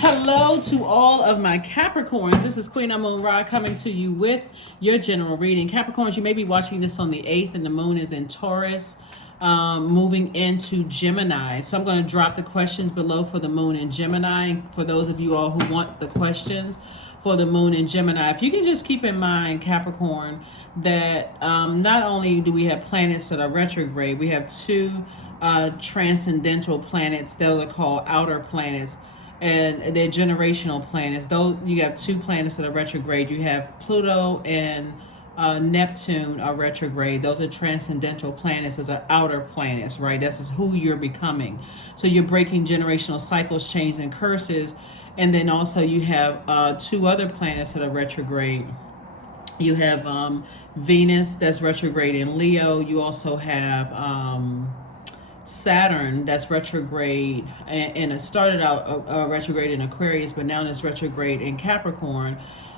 Hello to all of my Capricorns. This is Queen Amun Ra coming to you with your general reading. Capricorns, you may be watching this on the 8th and the moon is in Taurus, moving into Gemini. So I'm going to drop the questions below for the moon in Gemini. For those of you all who want the questions for the moon in Gemini, if you can just keep in mind, Capricorn, that not only do we have planets that are retrograde, we have two transcendental planets that are called outer planets, and they're generational planets. Though you have two planets that are retrograde, you have Pluto and Neptune are retrograde. Those are transcendental planets. Those are outer planets, right? This is who you're becoming. So you're breaking generational cycles, chains, and curses. And then also you have two other planets that are retrograde. You have Venus that's retrograde in Leo. You also have Saturn that's retrograde, and it started out retrograde in Aquarius, but now it's retrograde in Capricorn.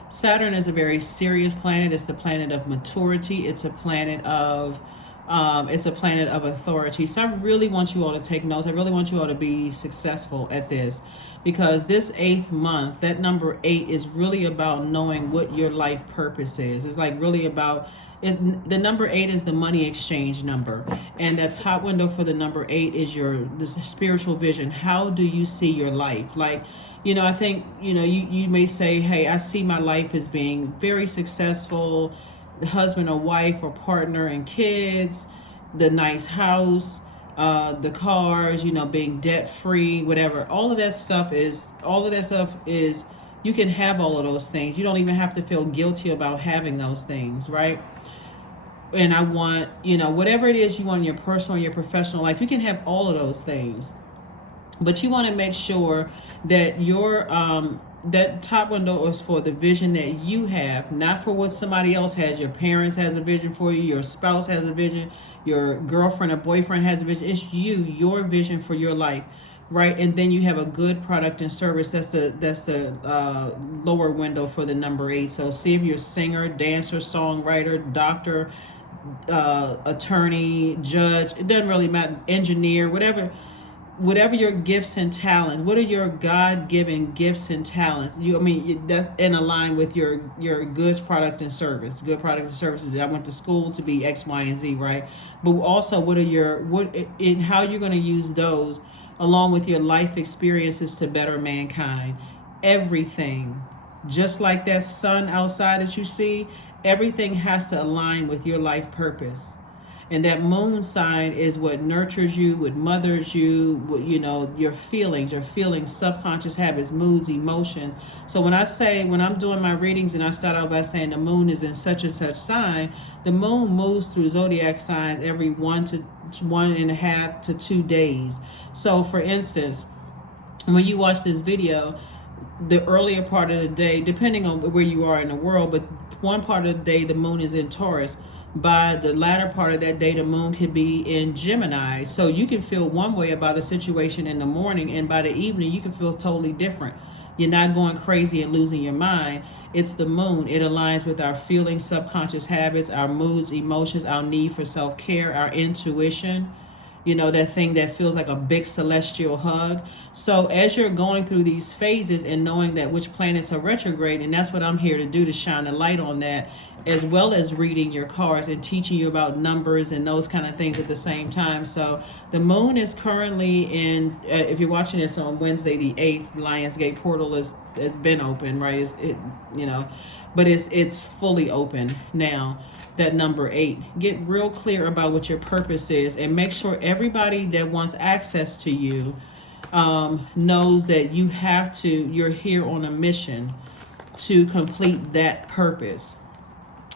Saturn is a very serious planet. It's the planet of maturity. It's a planet of authority. So I really want you all to take notes. I really want you all to be successful at this, because this 8th month, that number 8 is really about knowing what your life purpose is. It's like really about the number 8 is the money exchange number, and that top window for the number 8 is the spiritual vision. How do you see your life? Like, I think, you may say, hey, I see my life as being very successful, husband or wife or partner and kids, the nice house, the cars, being debt free, whatever. All of that stuff is, you can have all of those things. You don't even have to feel guilty about having those things, right? And I want, whatever it is you want in your personal, your professional life, you can have all of those things. But you want to make sure that your that top window is for the vision that you have, not for what somebody else has. Your parents has a vision for you, your spouse has a vision, your girlfriend or boyfriend has a vision. It's your vision for your life, right? And then you have a good product and service. That's the lower window for the number 8. So see if you're a singer, dancer, songwriter, doctor, attorney, judge, it doesn't really matter, engineer, whatever your gifts and talents. What are your God-given gifts and talents? That's in line with your goods, product, and service. Good product and services. I went to school to be X, Y, and Z, right? But also, how you're going to use those along with your life experiences to better mankind. Everything, just like that sun outside that you see, everything has to align with your life purpose. And that moon sign is what nurtures you, what mothers you, what, your feelings, subconscious habits, moods, emotions. So when I'm doing my readings and I start out by saying the moon is in such and such sign, the moon moves through zodiac signs every 1.5 to 2 days. So for instance, when you watch this video, the earlier part of the day, depending on where you are in the world, but one part of the day the moon is in Taurus. By the latter part of that day, the moon can be in Gemini. So you can feel one way about a situation in the morning, and by the evening you can feel totally different. You're not going crazy and losing your mind. It's the moon. It aligns with our feelings, subconscious habits, our moods, emotions, our need for self-care, our intuition. That thing that feels like a big celestial hug. So as you're going through these phases and knowing that which planets are retrograde, and that's what I'm here to do, to shine a light on that, as well as reading your cards and teaching you about numbers and those kind of things at the same time. So the moon is currently in, if you're watching this on Wednesday the 8th, Lionsgate portal has been open, right? But it's fully open now. That number 8, get real clear about what your purpose is, and make sure everybody that wants access to you knows that you're here on a mission to complete that purpose.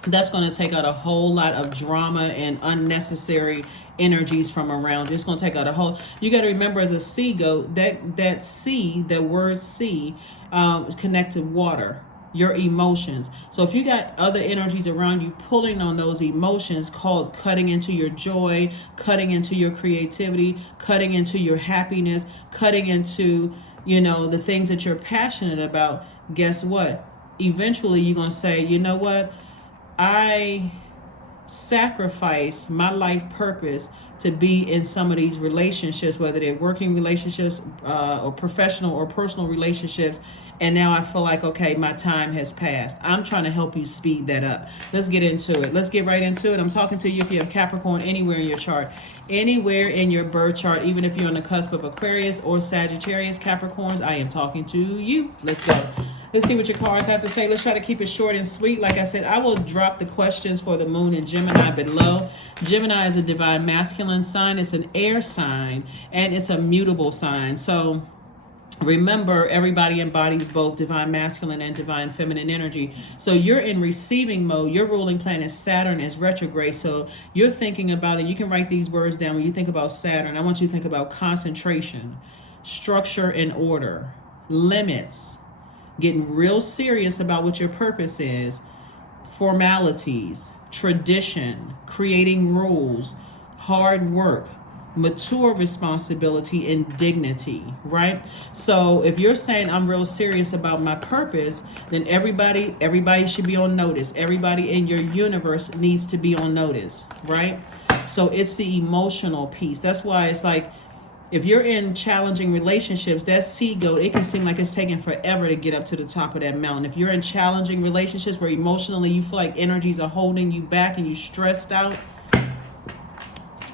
That's going to take out a whole lot of drama and unnecessary energies from around you. It's going to take out you got to remember, as a sea goat, that sea, the word sea, connects to water, your emotions. So if you got other energies around you pulling on those emotions, called cutting into your joy, cutting into your creativity, cutting into your happiness, cutting into, the things that you're passionate about, guess what? Eventually you're going to say, you know what? I sacrificed my life purpose to be in some of these relationships, whether they're working relationships, or professional or personal relationships. And now I feel like, okay, my time has passed. I'm trying to help you speed that up. Let's get into it. Let's get right into it. I'm talking to you if you have Capricorn anywhere in your chart, anywhere in your birth chart, even if you're on the cusp of Aquarius or Sagittarius, Capricorns, I am talking to you. Let's go. Let's see what your cards have to say. Let's try to keep it short and sweet. Like I said, I will drop the questions for the moon in Gemini below. Gemini is a divine masculine sign. It's an air sign, and it's a mutable sign. So remember, everybody embodies both divine masculine and divine feminine energy. So you're in receiving mode. Your ruling planet Saturn is retrograde. So you're thinking about it. You can write these words down. When you think about Saturn, I want you to think about concentration, structure and order, limits, getting real serious about what your purpose is, formalities, tradition, creating rules, hard work, mature responsibility, and dignity, right? So if you're saying I'm real serious about my purpose, then everybody should be on notice. Everybody in your universe needs to be on notice, right? So it's the emotional piece. That's why it's like, if you're in challenging relationships, that sea goat, it can seem like it's taking forever to get up to the top of that mountain. If you're in challenging relationships where emotionally you feel like energies are holding you back and you're stressed out.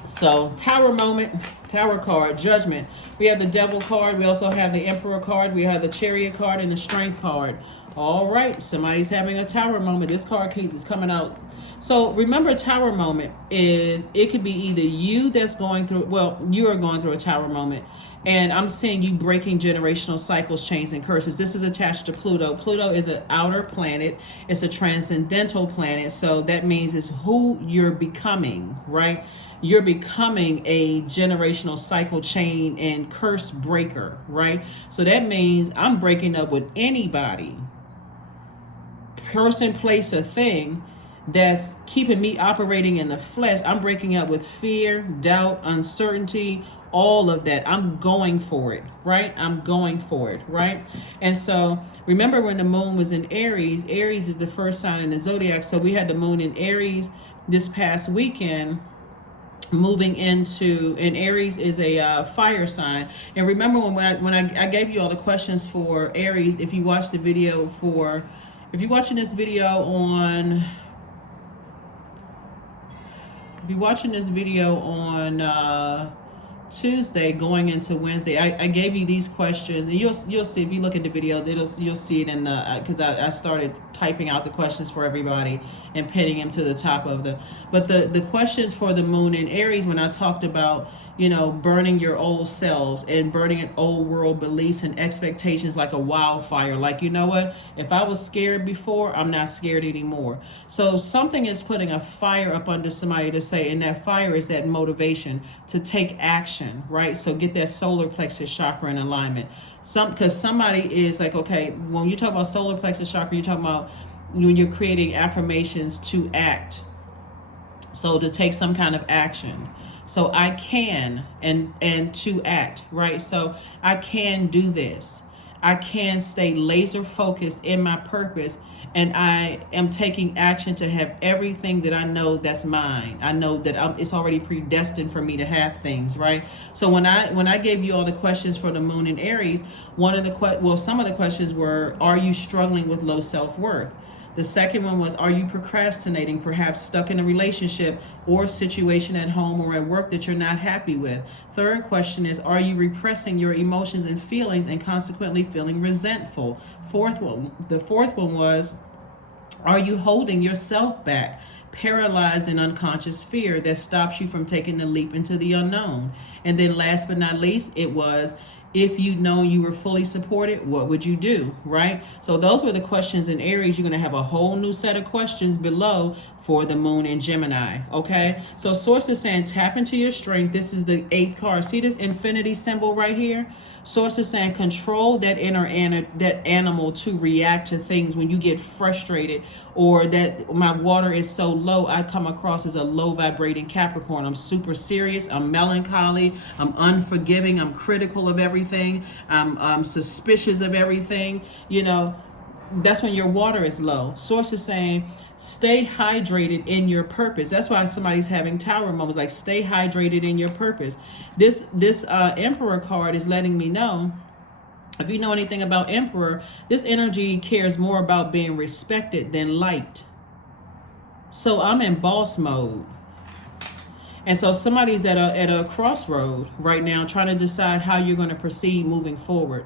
So Tower moment, Tower card, Judgment. We have the Devil card. We also have the Emperor card. We have the Chariot card and the Strength card. All right, somebody's having a Tower moment. This card is coming out. So remember, Tower moment is, it could be either you that's going through, well, you are going through a Tower moment. And I'm seeing you breaking generational cycles, chains, and curses. This is attached to Pluto. Pluto is an outer planet. It's a transcendental planet. So that means it's who you're becoming, right? You're becoming a generational cycle, chain, and curse breaker, right? So that means I'm breaking up with anybody, person, place, or thing that's keeping me operating in the flesh. I'm breaking up with fear, doubt, uncertainty, all of that. I'm going for it, right? I'm going for it, right? And so remember when the moon was in Aries, Aries is the first sign in the Zodiac. So we had the moon in Aries this past weekend, moving into, and Aries is a fire sign. And remember when I gave you all the questions for Aries, if you watch the video for, if you're watching this video on, if you're watching this video on Tuesday going into Wednesday, I gave you these questions, and you'll see if you look at the videos, you'll see it in the, because I started typing out the questions for everybody and pinning them to the top of the questions for the moon in Aries, when I talked about, you know, burning your old selves and burning old world beliefs and expectations like a wildfire. Like, you know what? If I was scared before, I'm not scared anymore. So something is putting a fire up under somebody to say, and that fire is that motivation to take action, right? So get that solar plexus chakra in alignment. Because somebody is like, okay, when you talk about solar plexus chakra, you're talking about when you're creating affirmations to act. So to take some kind of action. So I can, and to act, right? So I can do this. I can stay laser focused in my purpose, and I am taking action to have everything that I know that's mine. I know that it's already predestined for me to have things, right? So when I gave you all the questions for the moon in Aries, some of the questions were, are you struggling with low self-worth? The second one was, are you procrastinating, perhaps stuck in a relationship or situation at home or at work that you're not happy with? Third question is, are you repressing your emotions and feelings and consequently feeling resentful? The fourth one was, are you holding yourself back, paralyzed in unconscious fear that stops you from taking the leap into the unknown? And then last but not least, it was, if you know you were fully supported, what would you do, right? So those were the questions in Aries. You're going to have a whole new set of questions below for the moon in Gemini, okay? So Source is saying, tap into your strength. This is the 8th card. See this infinity symbol right here? Source is saying, control that that animal to react to things when you get frustrated, or that my water is so low, I come across as a low vibrating Capricorn. I'm super serious. I'm melancholy. I'm unforgiving. I'm critical of everything. I'm suspicious of everything. You know, that's when your water is low. Source is saying, Stay hydrated in your purpose. That's why somebody's having tower moments, like stay hydrated in your purpose. This Emperor card is letting me know, if you know anything about Emperor, this energy cares more about being respected than liked. So I'm in boss mode. And so somebody's at a crossroad right now trying to decide how you're going to proceed moving forward.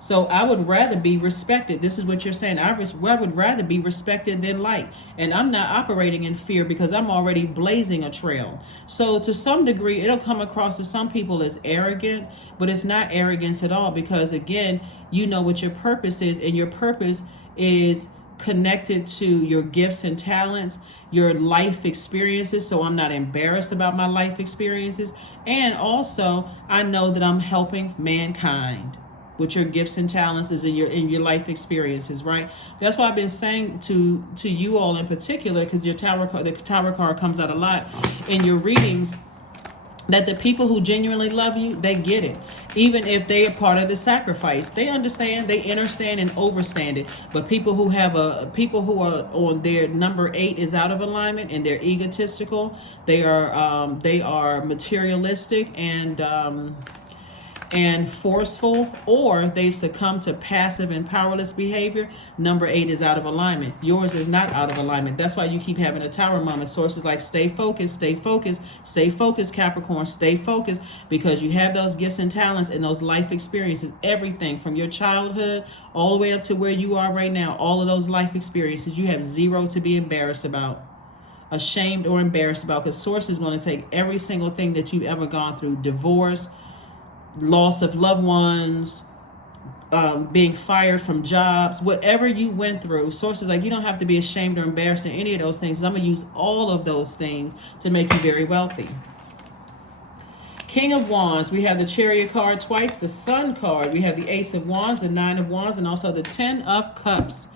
So I would rather be respected. This is what you're saying. I would rather be respected than liked. And I'm not operating in fear because I'm already blazing a trail. So to some degree, it'll come across to some people as arrogant, but it's not arrogance at all, because again, you know what your purpose is, and your purpose is connected to your gifts and talents, your life experiences. So I'm not embarrassed about my life experiences. And also, I know that I'm helping mankind with your gifts and talents is in your life experiences, right? That's why I've been saying to you all in particular, because the tower card comes out a lot in your readings, that the people who genuinely love you, they get it. Even if they are part of the sacrifice, they understand, they understand and overstand it. But people who are on their number 8 is out of alignment and they're egotistical, they are materialistic and forceful, or they've succumbed to passive and powerless behavior, number 8 is out of alignment. Yours is not out of alignment. That's why you keep having a tower moment. Sources like stay focused, stay focused, stay focused, Capricorn, stay focused, because you have those gifts and talents and those life experiences, everything from your childhood all the way up to where you are right now. All of those life experiences, you have zero to be embarrassed about, ashamed or embarrassed about, because Source is going to take every single thing that you've ever gone through, divorce, loss of loved ones, being fired from jobs, whatever you went through. Sources like, you don't have to be ashamed or embarrassed in any of those things. I'm going to use all of those things to make you very wealthy. King of Wands, we have the Chariot card twice, the Sun card, we have the Ace of Wands, the Nine of Wands, and also the Ten of Cups.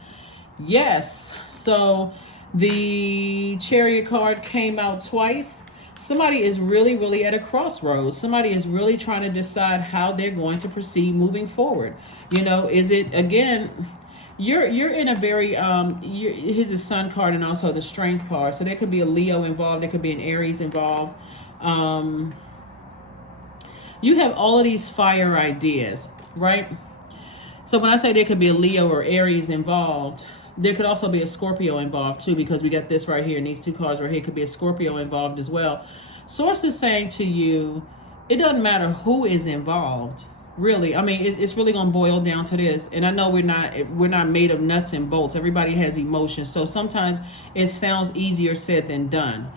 Yes, so the Chariot card came out twice. Somebody is really at a crossroads. Somebody is really trying to decide how they're going to proceed moving forward. You know, is it, again, you're in a very, here's the Sun card and also the Strength card. So there could be a Leo involved. There could be an Aries involved. You have all of these fire ideas, right? So when I say there could be a Leo or Aries involved, there could also be a Scorpio involved too, because we got this right here, and these two cards right here could be a Scorpio involved as well. Source is saying to you, it doesn't matter who is involved, really. I mean, it's really going to boil down to this. And I know we're not made of nuts and bolts. Everybody has emotions. So sometimes it sounds easier said than done.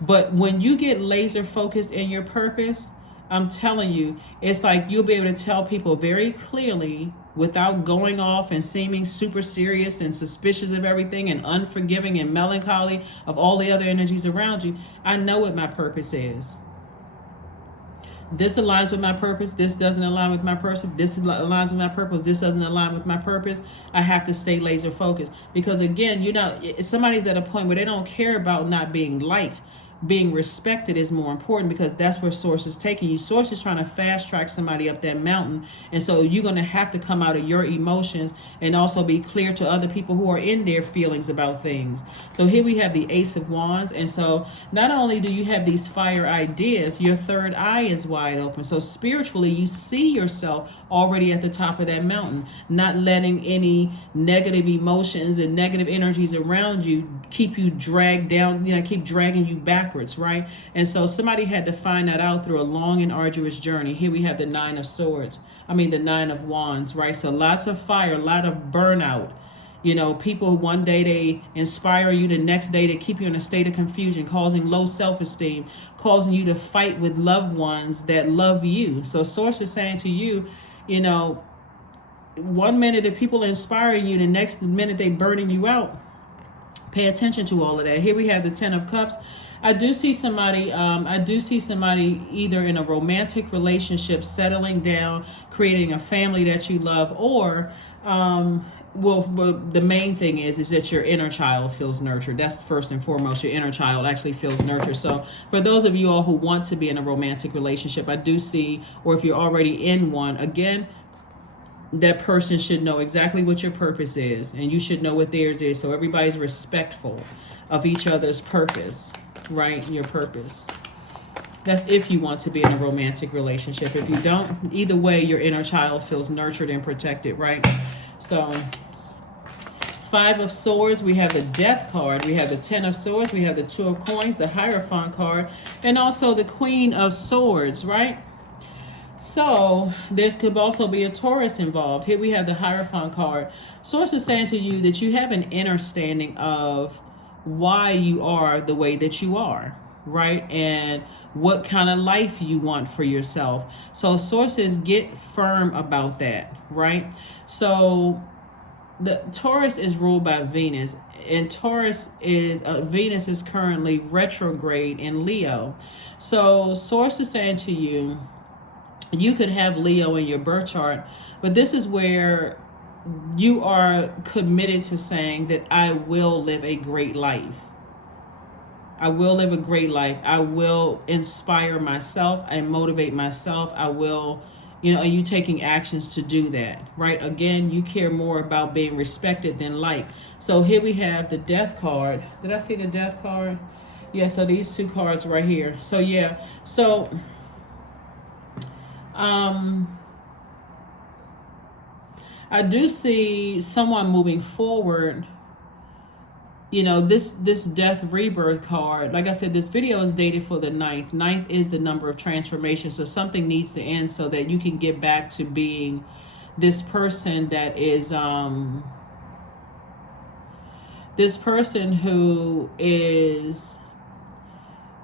But when you get laser focused in your purpose, I'm telling you, it's like you'll be able to tell people very clearly without going off and seeming super serious and suspicious of everything and unforgiving and melancholy of all the other energies around you. I know what my purpose is. This aligns with my purpose. This doesn't align with my purpose. This aligns with my purpose. This doesn't align with my purpose. I have to stay laser focused, because again, somebody's at a point where they don't care about not being liked. Being respected is more important, because that's where Source is taking you. Source is trying to fast track somebody up that mountain. And so you're going to have to come out of your emotions and also be clear to other people who are in their feelings about things. So here we have the Ace of Wands. And so not only do you have these fire ideas, your third eye is wide open. So spiritually, you see yourself already at the top of that mountain, not letting any negative emotions and negative energies around you keep you dragged down, keep dragging you backwards, right? And so somebody had to find that out through a long and arduous journey. Here we have the Nine of Wands, right? So lots of fire, a lot of burnout. People one day they inspire you, the next day they keep you in a state of confusion, causing low self-esteem, causing you to fight with loved ones that love you. So Source is saying to you, one minute the people are inspiring you, the next minute they burning you out. Pay attention to all of that. Here we have the Ten of Cups. I do see somebody either in a romantic relationship, settling down, creating a family that you love, or the main thing is that your inner child feels nurtured. That's first and foremost. Your inner child actually feels nurtured. So for those of you all who want to be in a romantic relationship, I do see, or if you're already in one, again, that person should know exactly what your purpose is, and you should know what theirs is. So everybody's respectful. of each other's purpose, right? Your purpose. That's if you want to be in a romantic relationship. If you don't, either way, your inner child feels nurtured and protected, right? So, Five of Swords, we have the Death card. We have the Ten of Swords. We have the Two of Coins, the Hierophant card, and also the Queen of Swords, right? So, there could also be a Taurus involved. Here we have the Hierophant card. Source is saying to you that you have an understanding of why you are the way that you are, right? And what kind of life you want for yourself. So sources, get firm about that, right? So the Taurus is ruled by Venus, and Taurus is Venus is currently retrograde in Leo. So source is saying to you, you could have Leo in your birth chart, but this is where you are committed to saying that I will live a great life. I will live a great life. I will inspire myself. I motivate myself. I will, are you taking actions to do that, right? Again, you care more about being respected than liked. So here we have the Death card. Did I see the Death card? Yeah, so these two cards right here. So yeah, so I do see someone moving forward. This Death Rebirth card, like I said, this video is dated for the 9th. 9th is the number of transformation. So something needs to end so that you can get back to being this person that is, this person who is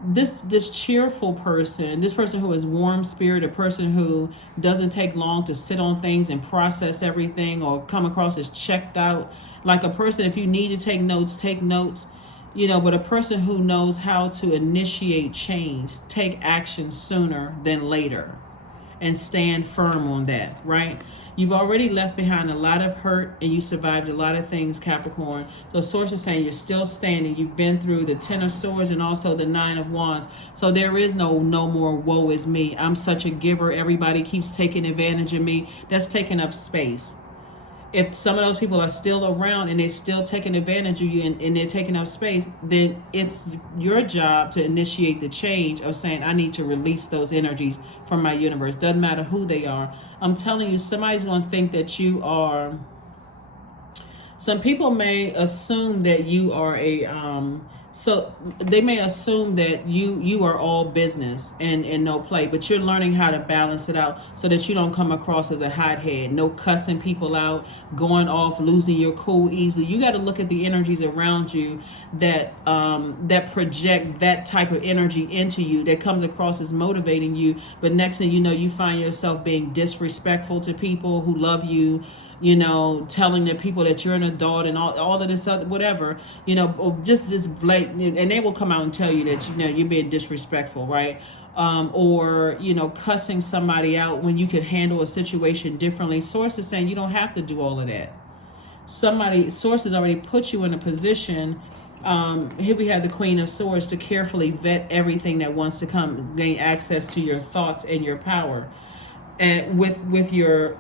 this cheerful person, this person who is warm spirit, a person who doesn't take long to sit on things and process everything or come across as checked out. Like a person, if you need to take notes, but a person who knows how to initiate change, take action sooner than later, and stand firm on that, right? You've already left behind a lot of hurt and you survived a lot of things, Capricorn. So source is saying you're still standing. You've been through the Ten of Swords and also the Nine of Wands. So there is no more woe is me. I'm such a giver. Everybody keeps taking advantage of me. That's taking up space. If some of those people are still around and they're still taking advantage of you and they're taking up space, then it's your job to initiate the change of saying, I need to release those energies from my universe. Doesn't matter who they are. I'm telling you, somebody's going to think that you are... Some people may assume that you are so they may assume that you are all business and no play, but you're learning how to balance it out so that you don't come across as a hothead. No cussing people out, going off, losing your cool easily. You got to look at the energies around you that project that type of energy into you, that comes across as motivating you, but next thing you know, you find yourself being disrespectful to people who love you, telling the people that you're an adult and all of this other whatever, just blatant, and they will come out and tell you that you're being disrespectful, right? Or cussing somebody out when you could handle a situation differently. Source is saying you don't have to do all of that. Source has already put you in a position. Here we have the Queen of Swords, to carefully vet everything that wants to come gain access to your thoughts and your power, and with your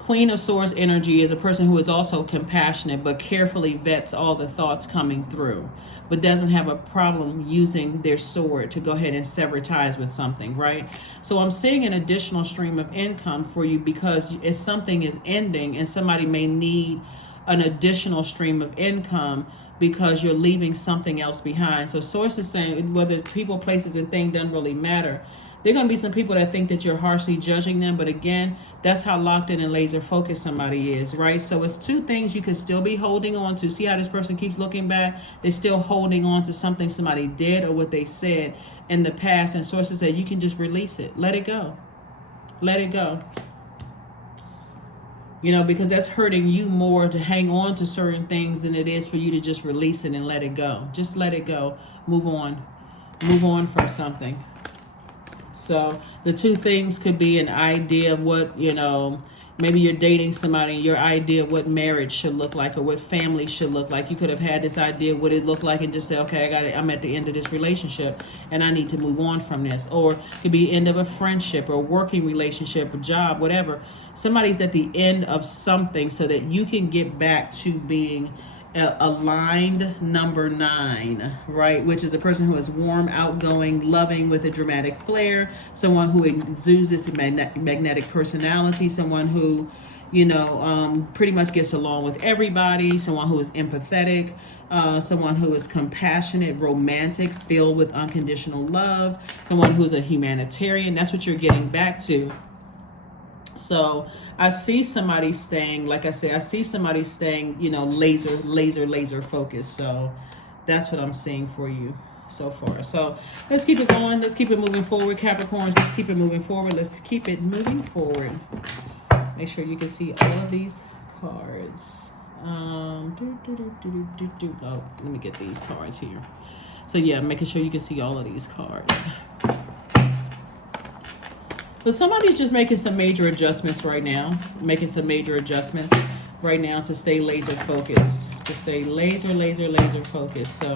Queen of Swords energy is a person who is also compassionate, but carefully vets all the thoughts coming through, but doesn't have a problem using their sword to go ahead and sever ties with something, right? So I'm seeing an additional stream of income for you because if something is ending and somebody may need an additional stream of income because you're leaving something else behind. So source is saying whether it's people, places, and things doesn't really matter. There are going to be some people that think that you're harshly judging them, but again, that's how locked in and laser focused somebody is, right? So it's two things you could still be holding on to. See how this person keeps looking back? They're still holding on to something somebody did or what they said in the past, and sources say you can just release it. Let it go. Let it go. Because that's hurting you more to hang on to certain things than it is for you to just release it and let it go. Just let it go. Move on. Move on from something. So the two things could be an idea of what, maybe you're dating somebody and your idea of what marriage should look like or what family should look like. You could have had this idea of what it looked like and just say, okay, I'm at the end of this relationship and I need to move on from this. Or it could be the end of a friendship or a working relationship, a job, whatever. Somebody's at the end of something so that you can get back to being aligned number 9, right? Which is a person who is warm, outgoing, loving with a dramatic flair, someone who exudes this magnetic personality, someone who, pretty much gets along with everybody, someone who is empathetic, someone who is compassionate, romantic, filled with unconditional love, someone who's a humanitarian. That's what you're getting back to. So I see somebody staying, like I say, I see somebody staying, laser focused. So that's what I'm seeing for you so far. So let's keep it going. Let's keep it moving forward, Capricorns. Let's keep it moving forward. Let's keep it moving forward. Make sure you can see all of these cards. Oh, let me get these cards here. So yeah, making sure you can see all of these cards. But somebody's just making some major adjustments right now. Making some major adjustments right now to stay laser focused. To stay laser focused. So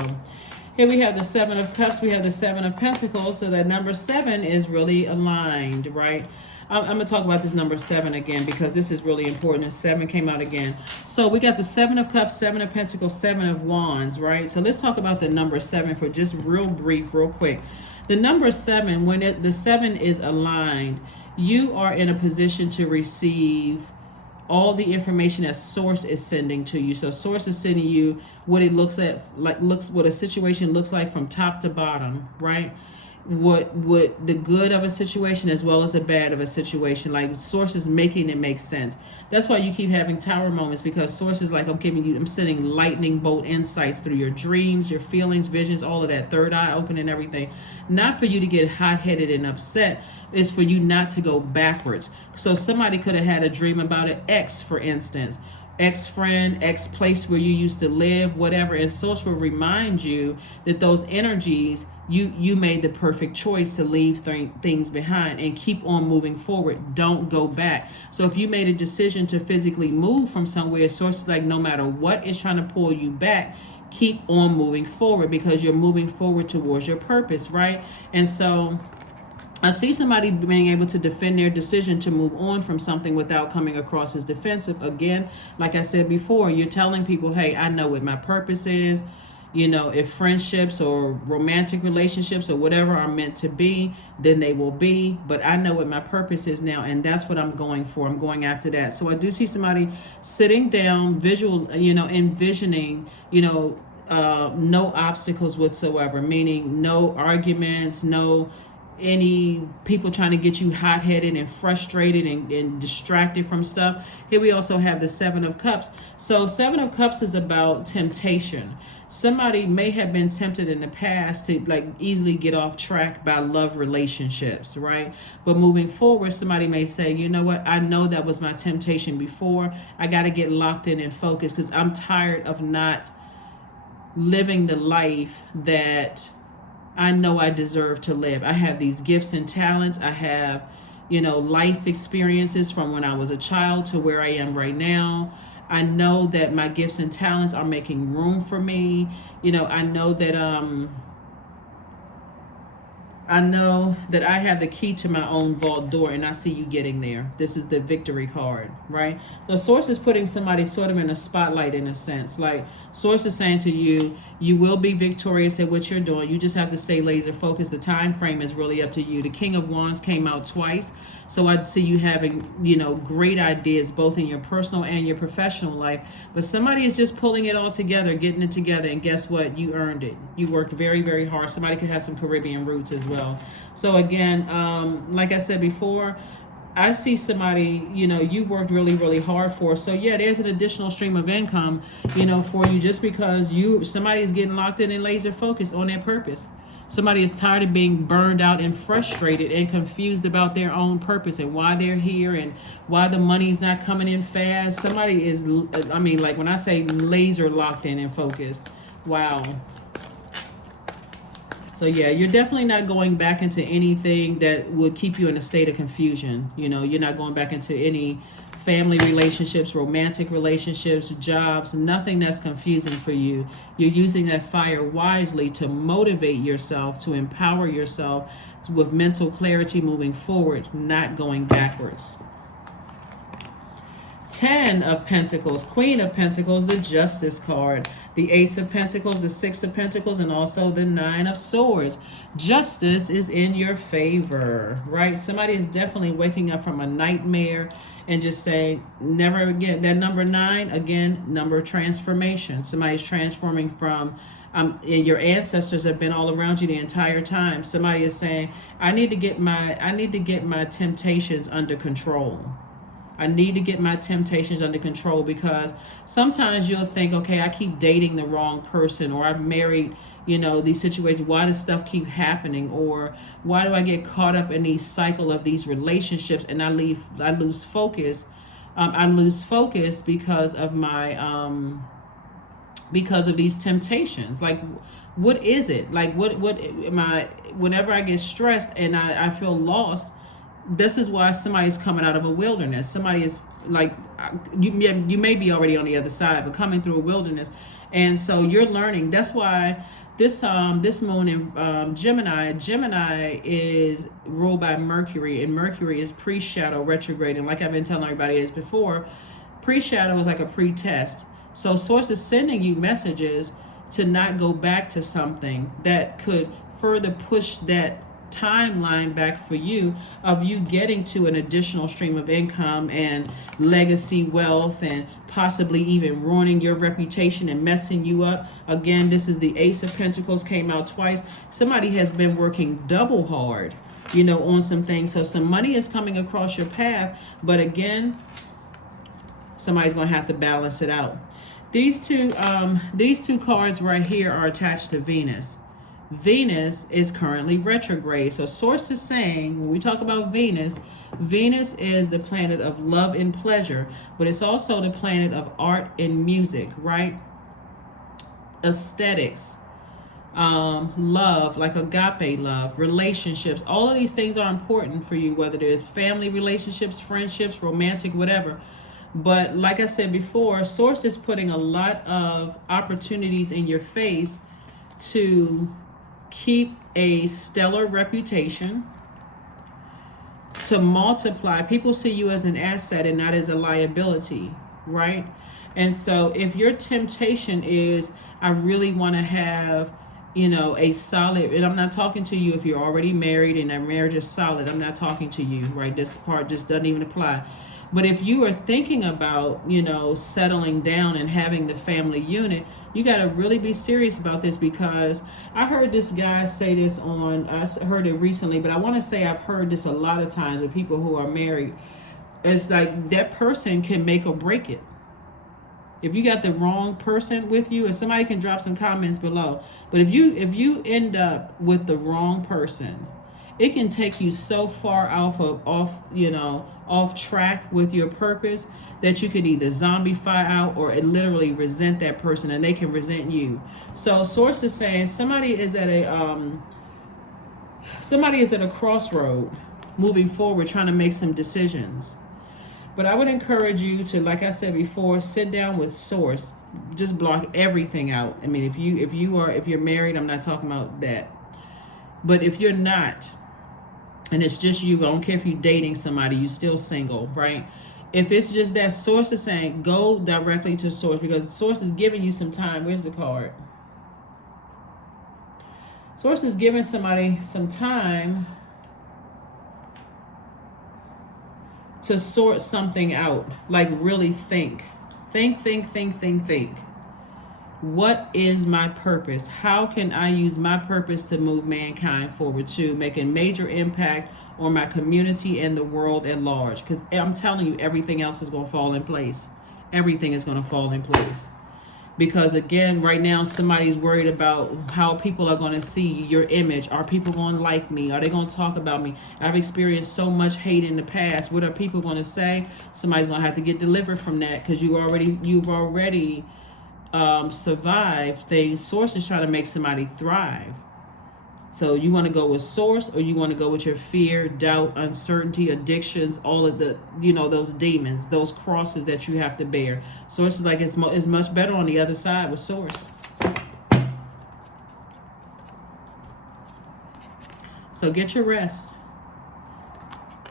here we have the 7 of Cups. We have the 7 of Pentacles. So that number 7 is really aligned, right? I'm going to talk about this number 7 again because this is really important. The 7 came out again. So we got the 7 of Cups, 7 of Pentacles, 7 of Wands, right? So let's talk about the number 7 for just real brief, real quick. The number 7, when the 7 is aligned, you are in a position to receive all the information that Source is sending to you. So Source is sending you what it looks what a situation looks like from top to bottom, right? What the good of a situation as well as the bad of a situation. Like Source is making it make sense. That's why you keep having tower moments, because Source is like, I'm sending lightning bolt insights through your dreams, your feelings, visions, all of that, third eye open and everything. Not for you to get hot-headed and upset. It's for you not to go backwards. So somebody could have had a dream about an ex, for instance. Ex-friend, ex-place where you used to live, whatever. And Source will remind you that those energies, you made the perfect choice to leave things behind and keep on moving forward. Don't go back. So if you made a decision to physically move from somewhere, Source is like, no matter what is trying to pull you back, keep on moving forward, because you're moving forward towards your purpose, right? And so I see somebody being able to defend their decision to move on from something without coming across as defensive. Again, like I said before, you're telling people, hey, I know what my purpose is. If friendships or romantic relationships or whatever are meant to be, then they will be. But I know what my purpose is now, and that's what I'm going for. I'm going after that. So I do see somebody sitting down, envisioning, no obstacles whatsoever, meaning no arguments, no any people trying to get you hot-headed and frustrated and distracted from stuff. Here we also have the 7 of Cups. So 7 of Cups is about temptation. Somebody may have been tempted in the past to easily get off track by love relationships, right? But moving forward, somebody may say, you know what? I know that was my temptation before. I got to get locked in and focused because I'm tired of not living the life that I know I deserve to live. I have these gifts and talents. I have, life experiences from when I was a child to where I am right now. I know that my gifts and talents are making room for me. I know that I have the key to my own vault door, and I see you getting there. This is the victory card, right? So Source is putting somebody sort of in a spotlight in a sense. Like Source is saying to you, you will be victorious at what you're doing. You just have to stay laser focused. The time frame is really up to you. The King of Wands came out twice. So I see you having, great ideas both in your personal and your professional life. But somebody is just pulling it all together, getting it together. And guess what? You earned it. You worked very, very hard. Somebody could have some Caribbean roots as well. So again, like I said before, I see somebody, you worked really, really hard for. So yeah, there's an additional stream of income, for you just because somebody is getting locked in and laser focused on their purpose. Somebody is tired of being burned out and frustrated and confused about their own purpose and why they're here and why the money's not coming in fast. Somebody is, when I say laser locked in and focused, wow. So yeah, you're definitely not going back into anything that would keep you in a state of confusion. You're not going back into any family relationships, romantic relationships, jobs, nothing that's confusing for you. You're using that fire wisely to motivate yourself, to empower yourself with mental clarity moving forward, not going backwards. Ten of Pentacles, Queen of Pentacles, the Justice card, the Ace of Pentacles, the Six of Pentacles, and also the Nine of Swords. Justice is in your favor, right? Somebody is definitely waking up from a nightmare and just saying, never again. That number 9, again, number of transformation. Somebody's transforming from, and your ancestors have been all around you the entire time. Somebody is saying, I need to get my temptations under control. I need to get my temptations under control, because sometimes you'll think, okay, I keep dating the wrong person, or I've married, these situations. Why does stuff keep happening? Or why do I get caught up in these cycle of these relationships and I lose focus? I lose focus because of my, because of these temptations. Like, what is it? Like, what am I, whenever I get stressed and I feel lost, this is why somebody's coming out of a wilderness. Somebody is like, you may be already on the other side, but coming through a wilderness. And so you're learning. That's why this moon in Gemini is ruled by Mercury, and Mercury is pre-shadow retrograde. And like I've been telling everybody is before, pre-shadow is like a pre-test. So source is sending you messages to not go back to something that could further push that timeline back for you, of you getting to an additional stream of income and legacy wealth, and possibly even ruining your reputation and messing you up. Again, this is the Ace of Pentacles, came out twice. Somebody has been working double hard, on some things. So some money is coming across your path, but again, somebody's gonna have to balance it out. These two cards right here are attached to Venus. Venus is currently retrograde. So source is saying, when we talk about Venus, Venus is the planet of love and pleasure, but it's also the planet of art and music, right? Aesthetics, love, like agape love, relationships. All of these things are important for you, whether there's family relationships, friendships, romantic, whatever. But like I said before, source is putting a lot of opportunities in your face to keep a stellar reputation, to multiply. People see you as an asset and not as a liability, right? And so if your temptation is, I really want to have, a solid, and I'm not talking to you if you're already married and that marriage is solid. I'm not talking to you, right? This part just doesn't even apply. But if you are thinking about, settling down and having the family unit, you got to really be serious about this, because I heard this guy say this I heard it recently, but I want to say I've heard this a lot of times with people who are married. It's like that person can make or break it. If you got the wrong person with you, and somebody can drop some comments below, but if you end up with the wrong person, it can take you so far off track with your purpose that you could either zombify out or literally resent that person, and they can resent you. So source is saying somebody is at a crossroad moving forward, trying to make some decisions. But I would encourage you to, like I said before, sit down with source. Just block everything out. I mean, if you're married, I'm not talking about that. But if you're not, and it's just you, I don't care if you're dating somebody, you're still single, right? If it's just that, source is saying go directly to source, because source is giving you some time. Where's the card? Source is giving somebody some time to sort something out. Like really think. Think. What is my purpose? How can I use my purpose to move mankind forward, to make a major impact on my community and the world at large? Because I'm telling you, everything else is going to fall in place. Everything is going to fall in place. Because again, right now, somebody's worried about how people are going to see your image. Are people going to like me? Are they going to talk about me? I've experienced so much hate in the past. What are people going to say? Somebody's going to have to get delivered from that, because you've already survive things. Source is trying to make somebody thrive. So you want to go with source, or you want to go with your fear, doubt, uncertainty, addictions, all of the, those demons, those crosses that you have to bear. Source is like, it's much better on the other side with source. So get your rest.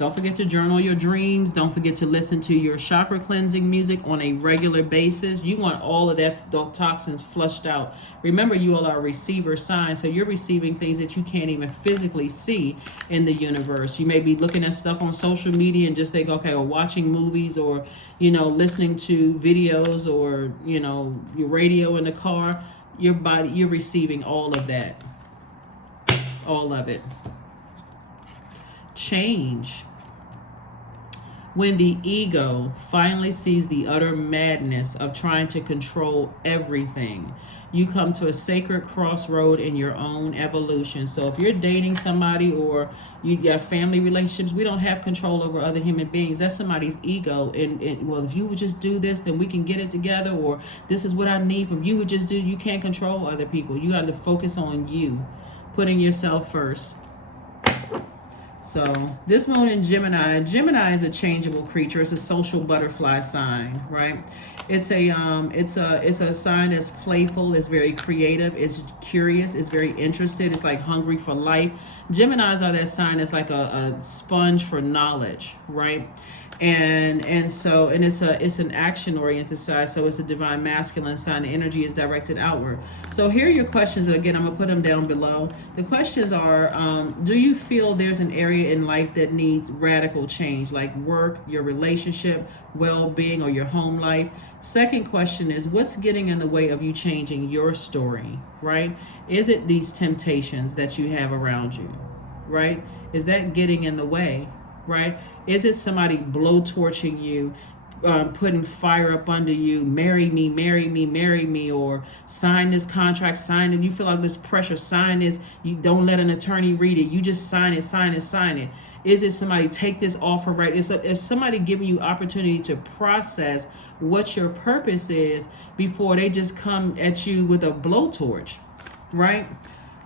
Don't forget to journal your dreams. Don't forget to listen to your chakra cleansing music on a regular basis. You want all of those toxins flushed out. Remember, you all are a receiver sign, so you're receiving things that you can't even physically see in the universe. You may be looking at stuff on social media and just think, okay, or watching movies, or, listening to videos, or, your radio in the car. Your body, you're receiving all of that. All of it. Change. When the ego finally sees the utter madness of trying to control everything, you come to a sacred crossroad in your own evolution. So if you're dating somebody, or you got family relationships, we don't have control over other human beings. That's somebody's ego. And well, if you would just do this, then we can get it together, or this is what I need from you. Would just do. You can't control other people. You got to focus on you, putting yourself first. So this moon in Gemini. Gemini is a changeable creature. It's a social butterfly sign, right? It's a sign that's playful. It's very creative. It's curious. It's very interested. It's like hungry for life. Geminis are that sign that's like a sponge for knowledge, right? And it's an action oriented sign, so it's a divine masculine sign. The energy is directed outward. So here are your questions, and again, I'm gonna put them down below. The questions are, do you feel there's an area in life that needs radical change, like work, your relationship, well-being, or your home life? Second question is, what's getting in the way of you changing your story, right? Is it these temptations that you have around you, right? Is that getting in the way, right? Is it somebody blowtorching you, putting fire up under you, marry me, marry me, marry me, or sign this contract, sign it. You feel like this pressure, sign this. You don't let an attorney read it. You just sign it, sign it, sign it. Is it somebody take this offer, right? If somebody giving you opportunity to process what your purpose is before they just come at you with a blowtorch, right?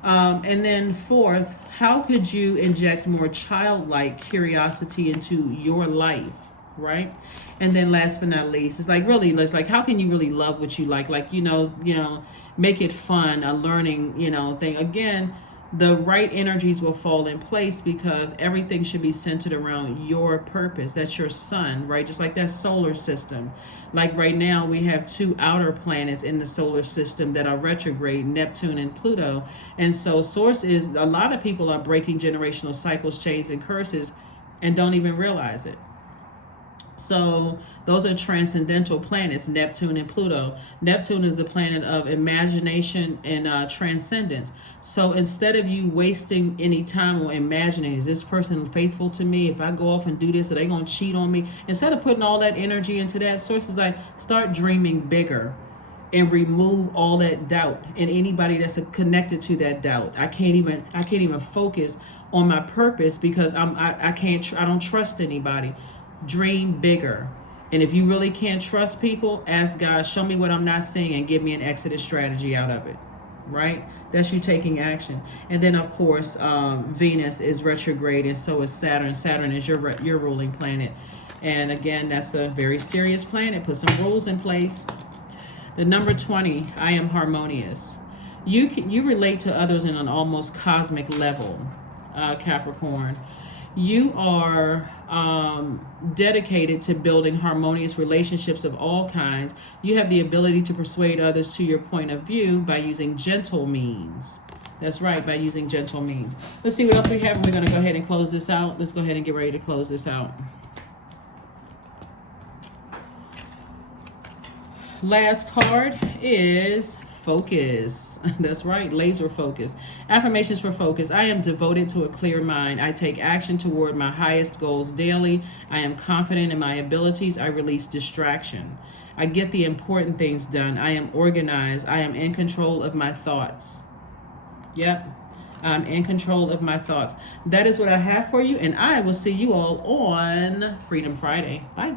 And then fourth, how could you inject more childlike curiosity into your life, right? And then last but not least, it's like how can you really love what you like? Like, make it fun, a learning, thing. Again, the right energies will fall in place because everything should be centered around your purpose. That's your sun, right? Just like that solar system. Like right now, we have two outer planets in the solar system that are retrograde, Neptune and Pluto. And so source is, a lot of people are breaking generational cycles, chains, and curses and don't even realize it. So those are transcendental planets, Neptune and Pluto. Neptune is the planet of imagination and transcendence. So instead of you wasting any time on imagining, is this person faithful to me? If I go off and do this, are they going to cheat on me? Instead of putting all that energy into that, source is like, start dreaming bigger and remove all that doubt and anybody that's connected to that doubt. I can't even focus on my purpose because I don't trust anybody. Dream bigger. And if you really can't trust people, ask God, show me what I'm not seeing and give me an exit strategy out of it, right? That's you taking action. And then of course, Venus is retrograde, and so is Saturn. Saturn is your ruling planet. And again, that's a very serious planet. Put some rules in place. The number 20, I am harmonious. You relate to others in an almost cosmic level, Capricorn. You are dedicated to building harmonious relationships of all kinds. You have the ability to persuade others to your point of view by using gentle means. That's right, by using gentle means. Let's see what else we have, and we're going to go ahead and close this out. Let's go ahead and get ready to close this out. Last card is focus. That's right, laser focus. Affirmations for focus. I am devoted to a clear mind. I take action toward my highest goals daily. I am confident in my abilities. I release distraction. I get the important things done. I am organized. I am in control of my thoughts. Yep, I'm in control of my thoughts. That is what I have for you, and I will see you all on Freedom Friday. Bye.